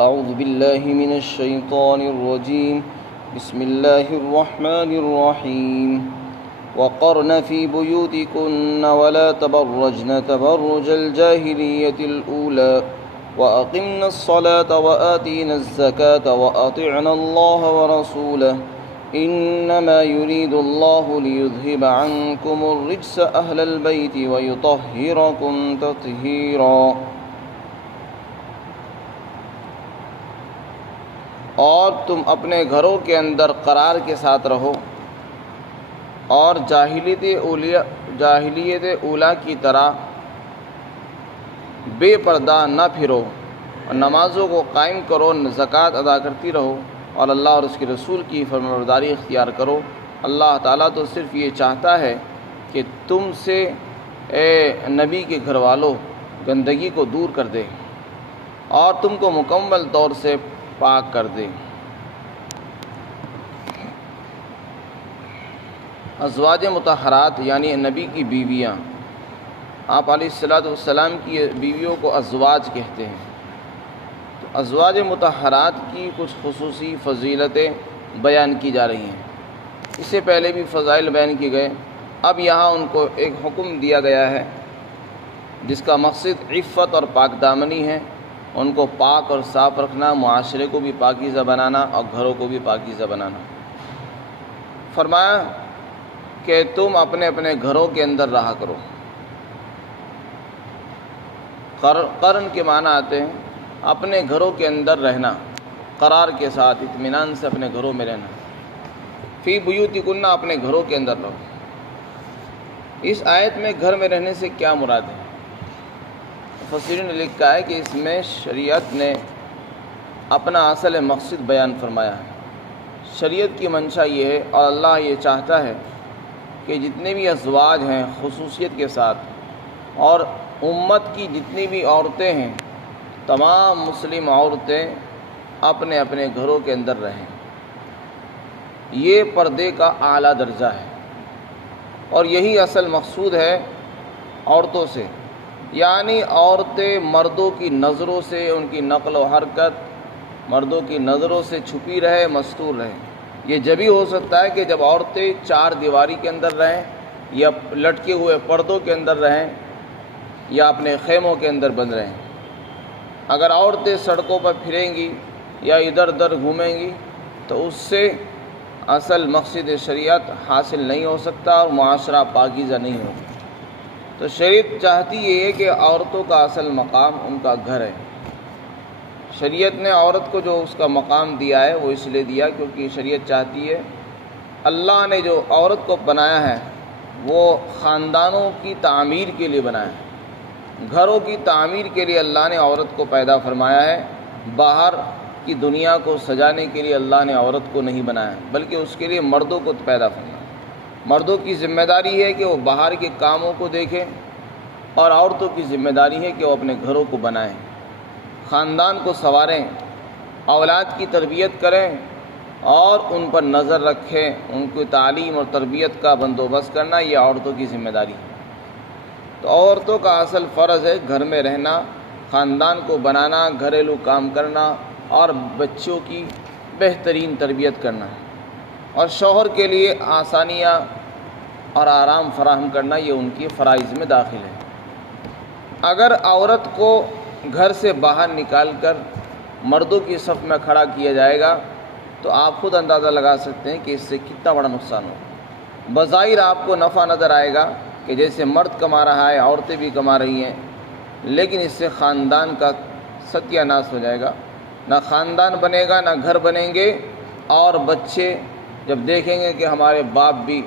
أعوذ بالله من الشيطان الرجيم بسم الله الرحمن الرحيم وقرن في بيوتكن ولا تبرجن تبرج الجاهلية الأولى وأقمنا الصلاة وآتينا الزكاة وأطعنا الله ورسوله إنما يريد الله ليذهب عنكم الرجس أهل البيت ويطهركم تطهيرا۔ اور تم اپنے گھروں کے اندر قرار کے ساتھ رہو اور جاہلیت اولیٰ کی طرح بے پردہ نہ پھرو اور نمازوں کو قائم کرو، زکوٰۃ ادا کرتی رہو اور اللہ اور اس کے رسول کی فرمانبرداری اختیار کرو۔ اللہ تعالیٰ تو صرف یہ چاہتا ہے کہ تم سے اے نبی کے گھر والوں گندگی کو دور کر دے اور تم کو مکمل طور سے پاک کر دے۔ ازواج مطہرات یعنی نبی کی بیویاں، آپ علیہ السلام کی بیویوں کو ازواج کہتے ہیں۔ تو ازواج مطہرات کی کچھ خصوصی فضیلتیں بیان کی جا رہی ہیں۔ اس سے پہلے بھی فضائل بیان کیے گئے، اب یہاں ان کو ایک حکم دیا گیا ہے جس کا مقصد عفت اور پاک دامنی ہے، ان کو پاک اور صاف رکھنا، معاشرے کو بھی پاکیزہ بنانا اور گھروں کو بھی پاکیزہ بنانا۔ فرمایا کہ تم اپنے اپنے گھروں کے اندر رہا کرو۔ قرن کے معنی آتے ہیں اپنے گھروں کے اندر رہنا، قرار کے ساتھ اطمینان سے اپنے گھروں میں رہنا۔ فی بیوتکن، اپنے گھروں کے اندر رہو۔ اس آیت میں گھر میں رہنے سے کیا مراد ہے؟ مفسرین نے لکھا ہے کہ اس میں شریعت نے اپنا اصل مقصد بیان فرمایا ہے۔ شریعت کی منشا یہ ہے اور اللہ یہ چاہتا ہے کہ جتنے بھی ازواج ہیں خصوصیت کے ساتھ اور امت کی جتنی بھی عورتیں ہیں، تمام مسلم عورتیں اپنے اپنے گھروں کے اندر رہیں۔ یہ پردے کا اعلیٰ درجہ ہے اور یہی اصل مقصود ہے عورتوں سے، یعنی عورتیں مردوں کی نظروں سے، ان کی نقل و حرکت مردوں کی نظروں سے چھپی رہے، مستور رہے۔ یہ جبھی ہو سکتا ہے کہ جب عورتیں چار دیواری کے اندر رہیں یا لٹکے ہوئے پردوں کے اندر رہیں یا اپنے خیموں کے اندر بند رہیں۔ اگر عورتیں سڑکوں پر پھریں گی یا ادھر ادھر گھومیں گی تو اس سے اصل مقصد شریعت حاصل نہیں ہو سکتا اور معاشرہ پاکیزہ نہیں ہوگا۔ تو شریعت چاہتی یہ ہے کہ عورتوں کا اصل مقام ان کا گھر ہے۔ شریعت نے عورت کو جو اس کا مقام دیا ہے وہ اس لیے دیا کیونکہ شریعت چاہتی ہے، اللہ نے جو عورت کو بنایا ہے وہ خاندانوں کی تعمیر کے لیے بنایا ہے، گھروں کی تعمیر کے لیے اللہ نے عورت کو پیدا فرمایا ہے۔ باہر کی دنیا کو سجانے کے لیے اللہ نے عورت کو نہیں بنایا بلکہ اس کے لیے مردوں کو پیدا فرمایا۔ مردوں کی ذمہ داری ہے کہ وہ باہر کے کاموں کو دیکھیں اور عورتوں کی ذمہ داری ہے کہ وہ اپنے گھروں کو بنائیں، خاندان کو سنواریں، اولاد کی تربیت کریں اور ان پر نظر رکھیں۔ ان کی تعلیم اور تربیت کا بندوبست کرنا یہ عورتوں کی ذمہ داری ہے۔ تو عورتوں کا اصل فرض ہے گھر میں رہنا، خاندان کو بنانا، گھریلو کام کرنا اور بچوں کی بہترین تربیت کرنا، اور شوہر کے لیے آسانیاں اور آرام فراہم کرنا، یہ ان کی فرائض میں داخل ہے۔ اگر عورت کو گھر سے باہر نکال کر مردوں کی صف میں کھڑا کیا جائے گا تو آپ خود اندازہ لگا سکتے ہیں کہ اس سے کتنا بڑا نقصان ہوگا۔ بظاہر آپ کو نفع نظر آئے گا کہ جیسے مرد کما رہا ہے عورتیں بھی کما رہی ہیں، لیکن اس سے خاندان کا ستیہ ناش ہو جائے گا، نہ خاندان بنے گا نہ گھر بنیں گے، اور بچے جب دیکھیں گے کہ ہمارے باپ بھی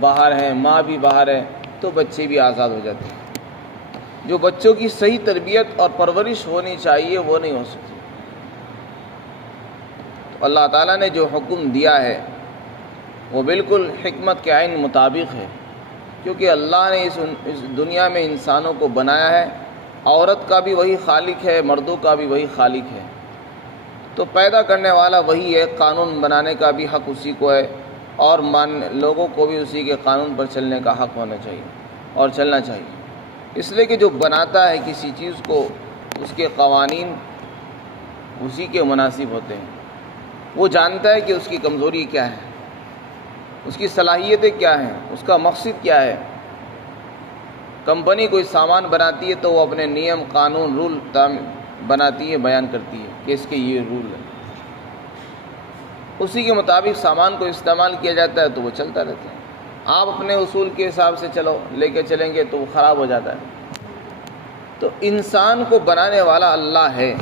باہر ہیں، ماں بھی باہر ہے، تو بچے بھی آزاد ہو جاتے ہیں۔ جو بچوں کی صحیح تربیت اور پرورش ہونی چاہیے وہ نہیں ہو سکتی۔ تو اللہ تعالیٰ نے جو حکم دیا ہے وہ بالکل حکمت کے عین مطابق ہے، کیونکہ اللہ نے اس دنیا میں انسانوں کو بنایا ہے، عورت کا بھی وہی خالق ہے، مردوں کا بھی وہی خالق ہے، تو پیدا کرنے والا وہی ہے، قانون بنانے کا بھی حق اسی کو ہے اور لوگوں کو بھی اسی کے قانون پر چلنے کا حق ہونا چاہیے اور چلنا چاہیے۔ اس لیے کہ جو بناتا ہے کسی چیز کو اس کے قوانین اسی کے مناسب ہوتے ہیں۔ وہ جانتا ہے کہ اس کی کمزوری کیا ہے، اس کی صلاحیتیں کیا ہیں، اس کا مقصد کیا ہے۔ کمپنی کوئی سامان بناتی ہے تو وہ اپنے نیم قانون رول بناتی ہے، بیان کرتی ہے کہ اس کے یہ رول ہے، اسی کے مطابق سامان کو استعمال کیا جاتا ہے تو وہ چلتا رہتا ہے۔ آپ اپنے اصول کے حساب سے لے کے چلیں گے تو وہ خراب ہو جاتا ہے۔ تو انسان کو بنانے والا اللہ ہے،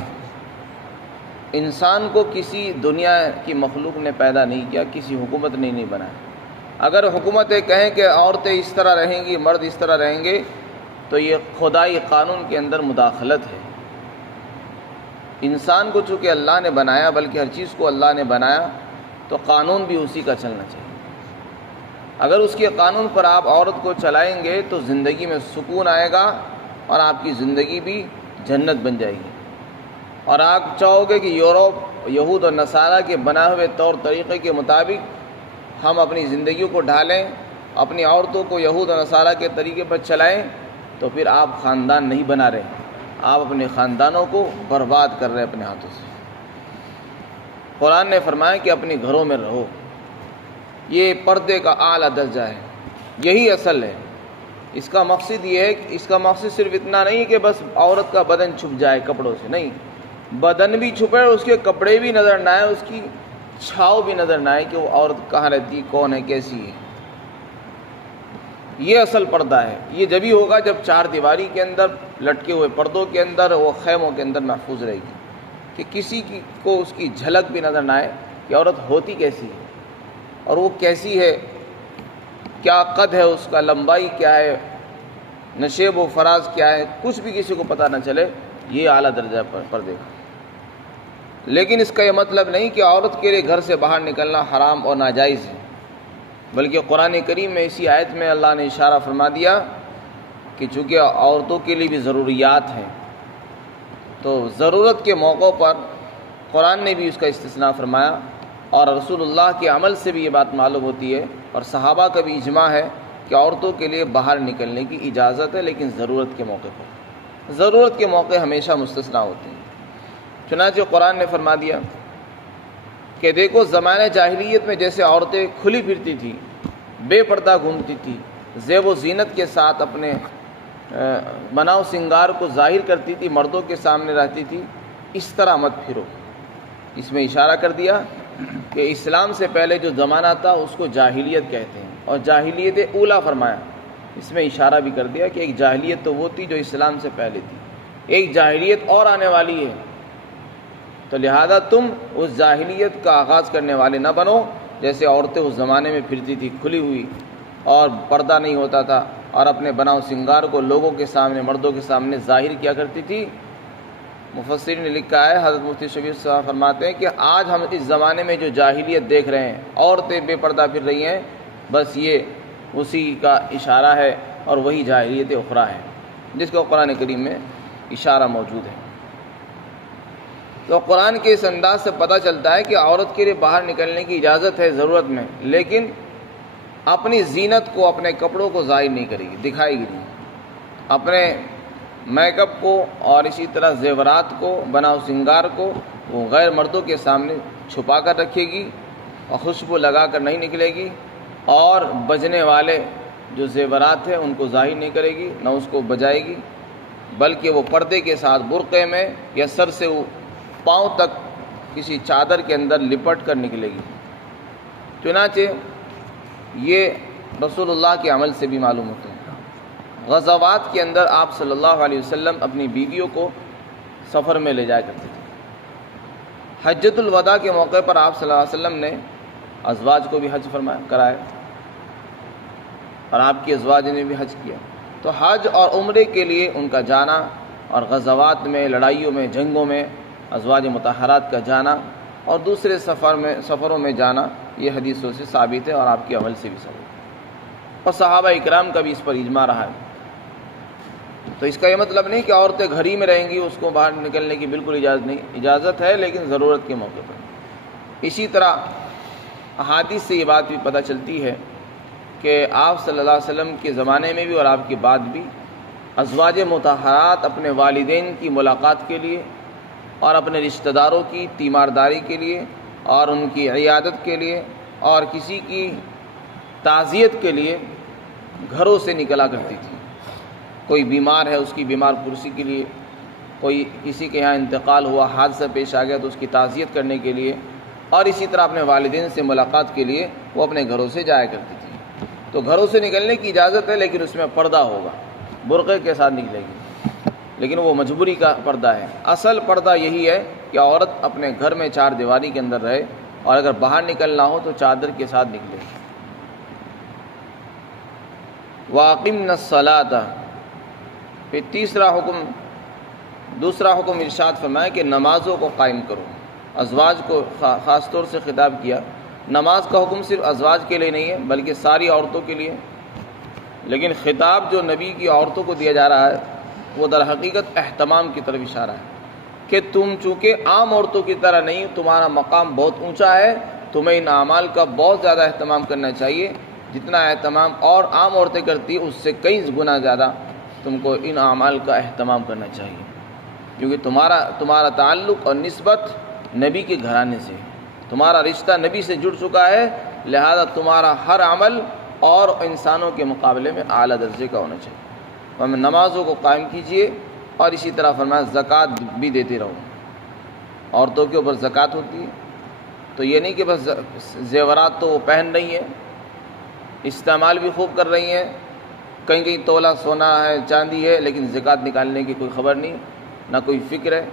انسان کو کسی دنیا کی مخلوق نے پیدا نہیں کیا، کسی حکومت نے نہیں بنایا۔ اگر حکومتیں کہیں کہ عورتیں اس طرح رہیں گی، مرد اس طرح رہیں گے، تو یہ خدائی قانون کے اندر مداخلت ہے۔ انسان کو چونکہ اللہ نے بنایا، بلکہ ہر چیز کو اللہ نے بنایا، تو قانون بھی اسی کا چلنا چاہیے۔ اگر اس کے قانون پر آپ عورت کو چلائیں گے تو زندگی میں سکون آئے گا اور آپ کی زندگی بھی جنت بن جائے گی۔ اور آپ چاہو گے کہ یورپ، یہود اور نصارہ کے بنائے ہوئے طور طریقے کے مطابق ہم اپنی زندگیوں کو ڈھالیں، اپنی عورتوں کو یہود اور نصارہ کے طریقے پر چلائیں، تو پھر آپ خاندان نہیں بنا رہے، آپ اپنے خاندانوں کو برباد کر رہے ہیں اپنے ہاتھوں سے۔ قرآن نے فرمایا کہ اپنے گھروں میں رہو، یہ پردے کا اعلیٰ درجہ ہے، یہی اصل ہے۔ اس کا مقصد یہ ہے کہ اس کا مقصد صرف اتنا نہیں کہ بس عورت کا بدن چھپ جائے کپڑوں سے، نہیں، بدن بھی چھپے، اس کے کپڑے بھی نظر نہ آئے، اس کی چھاؤ بھی نظر نہ آئے کہ وہ عورت کہاں رہتی، کون ہے، کیسی ہے۔ یہ اصل پردہ ہے۔ یہ جبھی ہوگا جب چار دیواری کے اندر لٹکے ہوئے پردوں کے اندر، وہ خیموں کے اندر محفوظ رہے گی، کہ کسی کو اس کی جھلک بھی نظر نہ آئے کہ عورت ہوتی کیسی ہے اور وہ کیسی ہے، کیا قد ہے اس کا، لمبائی کیا ہے، نشیب و فراز کیا ہے، کچھ بھی کسی کو پتہ نہ چلے۔ یہ اعلیٰ درجہ پردے کا۔ لیکن اس کا یہ مطلب نہیں کہ عورت کے لیے گھر سے باہر نکلنا حرام اور ناجائز ہے، بلکہ قرآن کریم میں اسی آیت میں اللہ نے اشارہ فرما دیا کہ چونکہ عورتوں کے لیے بھی ضروریات ہیں، تو ضرورت کے موقعوں پر قرآن نے بھی اس کا استثناء فرمایا، اور رسول اللہ کے عمل سے بھی یہ بات معلوم ہوتی ہے، اور صحابہ کا بھی اجماع ہے کہ عورتوں کے لیے باہر نکلنے کی اجازت ہے، لیکن ضرورت کے موقع پر۔ ضرورت کے موقع ہمیشہ مستثنیٰ ہوتے ہیں۔ چنانچہ قرآن نے فرما دیا کہ دیکھو زمانہ جاہلیت میں جیسے عورتیں کھلی پھرتی تھیں، بے پردہ گھومتی تھی، زیب و زینت کے ساتھ اپنے بناؤ سنگار کو ظاہر کرتی تھی، مردوں کے سامنے رہتی تھی، اس طرح مت پھرو۔ اس میں اشارہ کر دیا کہ اسلام سے پہلے جو زمانہ تھا اس کو جاہلیت کہتے ہیں، اور جاہلیت اولیٰ فرمایا۔ اس میں اشارہ بھی کر دیا کہ ایک جاہلیت تو وہ تھی جو اسلام سے پہلے تھی، ایک جاہلیت اور آنے والی ہے، تو لہذا تم اس جاہلیت کا آغاز کرنے والے نہ بنو۔ جیسے عورتیں اس زمانے میں پھرتی تھی کھلی ہوئی اور پردہ نہیں ہوتا تھا، اور اپنے بناؤ سنگار کو لوگوں کے سامنے، مردوں کے سامنے ظاہر کیا کرتی تھی۔ مفسرین نے لکھا ہے، حضرت مفتی شبیر صاحب فرماتے ہیں کہ آج ہم اس زمانے میں جو جاہلیت دیکھ رہے ہیں، عورتیں بے پردہ پھر رہی ہیں، بس یہ اسی کا اشارہ ہے، اور وہی جاہلیت اخری ہے جس کو قرآن کریم میں اشارہ موجود ہے۔ تو قرآن کے اس انداز سے پتہ چلتا ہے کہ عورت کے لیے باہر نکلنے کی اجازت ہے ضرورت میں، لیکن اپنی زینت کو، اپنے کپڑوں کو ظاہر نہیں کرے گی، دکھائے گی نہیں، اپنے میک اپ کو اور اسی طرح زیورات کو، بناؤ سنگار کو وہ غیر مردوں کے سامنے چھپا کر رکھے گی، اور خوشبو لگا کر نہیں نکلے گی، اور بجنے والے جو زیورات ہیں ان کو ظاہر نہیں کرے گی، نہ اس کو بجائے گی، بلکہ وہ پردے کے ساتھ برقعے میں یا سر سے پاؤں تک کسی چادر کے اندر لپٹ کر نکلے گی۔ چنانچہ یہ رسول اللہ کے عمل سے بھی معلوم ہوتا ہے۔ غزوات کے اندر آپ صلی اللہ علیہ وسلم اپنی بیویوں کو سفر میں لے جایا کرتے تھے۔ حجۃ الوداع کے موقع پر آپ صلی اللہ علیہ وسلم نے ازواج کو بھی حج کرایا، اور آپ کی ازواج نے بھی حج کیا۔ تو حج اور عمرے کے لیے ان کا جانا، اور غزوات میں، لڑائیوں میں، جنگوں میں ازواج مطہرات کا جانا، اور دوسرے سفروں میں جانا، یہ حدیثوں سے ثابت ہے اور آپ کے عمل سے بھی ثابت ہے، اور صحابہ اکرام کا بھی اس پر اجماع رہا ہے۔ تو اس کا یہ مطلب نہیں کہ عورتیں گھر ہی میں رہیں گی، اس کو باہر نکلنے کی بالکل اجازت نہیں، اجازت ہے لیکن ضرورت کے موقع پر۔ اسی طرح احادیث سے یہ بات بھی پتہ چلتی ہے کہ آپ صلی اللہ علیہ وسلم کے زمانے میں بھی اور آپ کے بعد بھی ازواج مطہرات اپنے والدین کی ملاقات کے لیے اور اپنے رشتہ داروں کی تیمارداری کے لیے اور ان کی عیادت کے لیے اور کسی کی تعزیت کے لیے گھروں سے نکلا کرتی تھی۔ کوئی بیمار ہے اس کی بیمار پرسی کے لیے، کوئی کسی کے یہاں انتقال ہوا، حادثہ پیش آ گیا تو اس کی تعزیت کرنے کے لیے، اور اسی طرح اپنے والدین سے ملاقات کے لیے وہ اپنے گھروں سے جایا کرتی تھی۔ تو گھروں سے نکلنے کی اجازت ہے، لیکن اس میں پردہ ہوگا، برقعے کے ساتھ نکلے گی، لیکن وہ مجبوری کا پردہ ہے۔ اصل پردہ یہی ہے کہ عورت اپنے گھر میں چار دیواری کے اندر رہے، اور اگر باہر نکلنا ہو تو چادر کے ساتھ نکلے۔ وَأَقِمْنَا الصَّلَاةَ، پھر دوسرا حکم ارشاد فرمایا کہ نمازوں کو قائم کرو۔ ازواج کو خاص طور سے خطاب کیا۔ نماز کا حکم صرف ازواج کے لیے نہیں ہے بلکہ ساری عورتوں کے لیے، لیکن خطاب جو نبی کی عورتوں کو دیا جا رہا ہے وہ در حقیقت اہتمام کی طرف اشارہ ہے کہ تم چونکہ عام عورتوں کی طرح نہیں، تمہارا مقام بہت اونچا ہے، تمہیں ان اعمال کا بہت زیادہ اہتمام کرنا چاہیے۔ جتنا اہتمام اور عام عورتیں کرتی اس سے کئی گنا زیادہ تم کو ان اعمال کا اہتمام کرنا چاہیے، کیونکہ تمہارا تعلق اور نسبت نبی کے گھرانے سے، تمہارا رشتہ نبی سے جڑ چکا ہے، لہذا تمہارا ہر عمل اور انسانوں کے مقابلے میں اعلیٰ درجے کا ہونا چاہیے۔ ہمیں نمازوں کو قائم کیجیے، اور اسی طرح فرمایا زکوٰۃ بھی دیتے رہو۔ عورتوں کے اوپر زکوٰۃ ہوتی ہے، تو یہ نہیں کہ بس زیورات تو وہ پہن رہی ہیں، استعمال بھی خوب کر رہی ہیں، کہیں کہیں تولہ سونا ہے، چاندی ہے، لیکن زکوٰۃ نکالنے کی کوئی خبر نہیں، نہ کوئی فکر ہے۔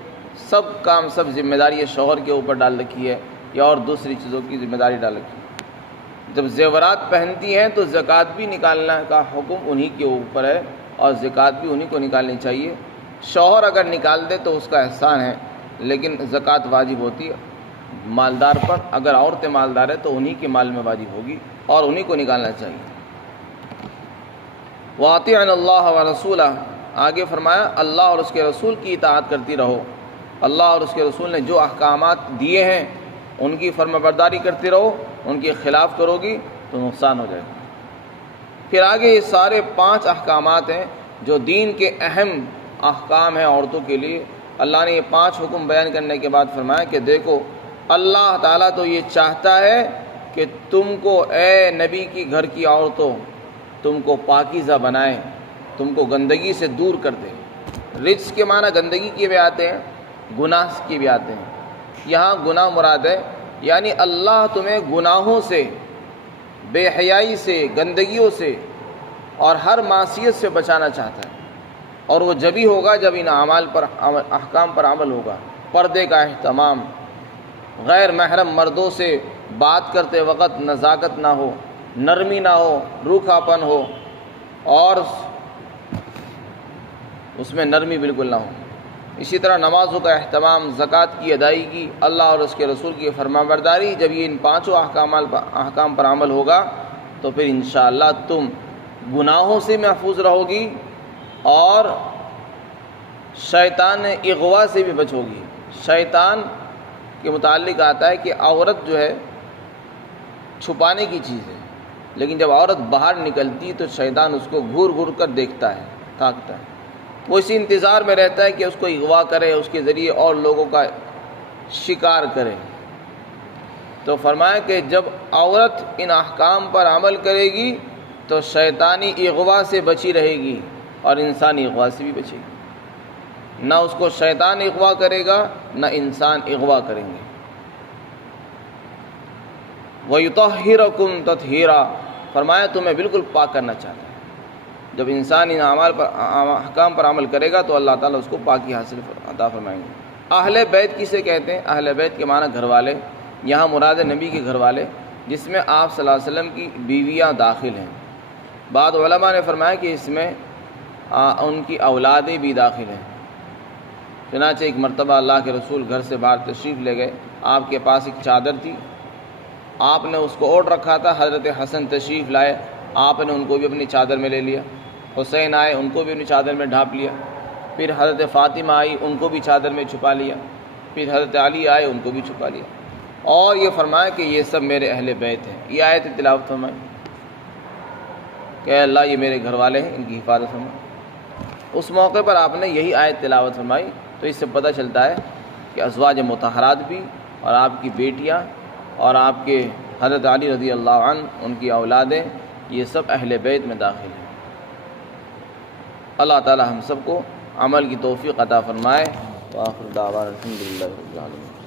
سب کام، سب ذمہ داری یہ شوہر کے اوپر ڈال رکھی ہے، یا اور دوسری چیزوں کی ذمہ داری ڈال رکھی ہے۔ جب زیورات پہنتی ہیں تو زکوٰۃ بھی نکالنا کا حکم انہی کے اوپر ہے، اور زکوٰۃ بھی انہی کو نکالنی چاہیے۔ شوہر اگر نکال دے تو اس کا احسان ہے، لیکن زکوٰۃ واجب ہوتی ہے مالدار پر۔ اگر عورتیں مالدار ہے تو انہی کے مال میں واجب ہوگی اور انہی کو نکالنا چاہیے۔ وَأَطِيعْنَا اللَّهَ وَرَسُولَهُ، آگے فرمایا اللہ اور اس کے رسول کی اطاعت کرتی رہو۔ اللہ اور اس کے رسول نے جو احکامات دیے ہیں ان کی فرما برداری کرتے رہو، ان کے خلاف کرو گی تو نقصان ہو جائے گا۔ پھر آگے یہ سارے 5 احکامات ہیں جو دین کے اہم احکام ہیں عورتوں کے لیے۔ اللہ نے یہ 5 حکم بیان کرنے کے بعد فرمایا کہ دیکھو اللہ تعالیٰ تو یہ چاہتا ہے کہ تم کو، اے نبی کی گھر کی عورتوں، تم کو پاکیزہ بنائے، تم کو گندگی سے دور کر دے۔ رجس کے معنی گندگی کے بھی آتے ہیں، گناہ کے بھی آتے ہیں۔ یہاں گناہ مراد ہے، یعنی اللہ تمہیں گناہوں سے، بے حیائی سے، گندگیوں سے اور ہر معصیت سے بچانا چاہتا ہے، اور وہ جبھی ہوگا جب ان احکام پر عمل ہوگا۔ پردے کا اہتمام، غیر محرم مردوں سے بات کرتے وقت نزاکت نہ ہو، نرمی نہ ہو، روکھاپن ہو، اور اس میں نرمی بالکل نہ ہو۔ اسی طرح نمازوں کا اہتمام، زکوٰۃ کی ادائیگی، اللہ اور اس کے رسول کی فرمانبرداری۔ جب یہ ان 5 احکام پر عمل ہوگا تو پھر انشاءاللہ تم گناہوں سے محفوظ رہو گی اور شیطان اغوا سے بھی بچو گی۔ شیطان کے متعلق آتا ہے کہ عورت جو ہے چھپانے کی چیز ہے، لیکن جب عورت باہر نکلتی تو شیطان اس کو گھور گھور کر دیکھتا ہے، تاکتا ہے۔ وہ اسی انتظار میں رہتا ہے کہ اس کو اغوا کرے، اس کے ذریعے اور لوگوں کا شکار کرے۔ تو فرمایا کہ جب عورت ان احکام پر عمل کرے گی تو شیطانی اغوا سے بچی رہے گی اور انسانی اغوا سے بھی بچے گی۔ نہ اس کو شیطان اغوا کرے گا، نہ انسان اغوا کریں گے۔ وَيُطَهِّرَكُمْ تَطْهِيرًا، فرمایا تمہیں بالکل پاک کرنا چاہتا ہے۔ جب انسان ان احکام پر عمل کرے گا تو اللہ تعالیٰ اس کو پاکی حاصل عطا فرمائیں گے۔ اہل بیت کسے کہتے ہیں؟ اہل بیت کے معنی گھر والے، یہاں مراد نبی کے گھر والے، جس میں آپ صلی اللہ علیہ وسلم کی بیویاں داخل ہیں۔ بعض علماء نے فرمایا کہ اس میں ان کی اولادیں بھی داخل ہیں۔ چنانچہ ایک مرتبہ اللہ کے رسول گھر سے باہر تشریف لے گئے، آپ کے پاس ایک چادر تھی، آپ نے اس کو اوڑھ رکھا تھا۔ حضرت حسن تشریف لائے، آپ نے ان کو بھی اپنی چادر میں لے لیا۔ حسین آئے، ان کو بھی اپنی چادر میں ڈھانپ لیا۔ پھر حضرت فاطمہ آئی، ان کو بھی چادر میں چھپا لیا۔ پھر حضرت علی آئے، ان کو بھی چھپا لیا، اور یہ فرمایا کہ یہ سب میرے اہل بیت ہیں۔ یہ آیت تلاوت فرمائی کہ اللہ یہ میرے گھر والے ہیں، ان کی حفاظت فرمائے۔ اس موقع پر آپ نے یہی آیت تلاوت فرمائی، تو اس سے پتہ چلتا ہے کہ ازواج مطہرات بھی اور آپ کی بیٹیاں اور آپ کے حضرت علی رضی اللہ عنہ ان کی اولادیں یہ سب اہل بیت میں داخل ہیں۔ اللہ تعالی ہم سب کو عمل کی توفیق عطا فرمائے۔ وآخر دعوانا الحمدللہ رب العالمین۔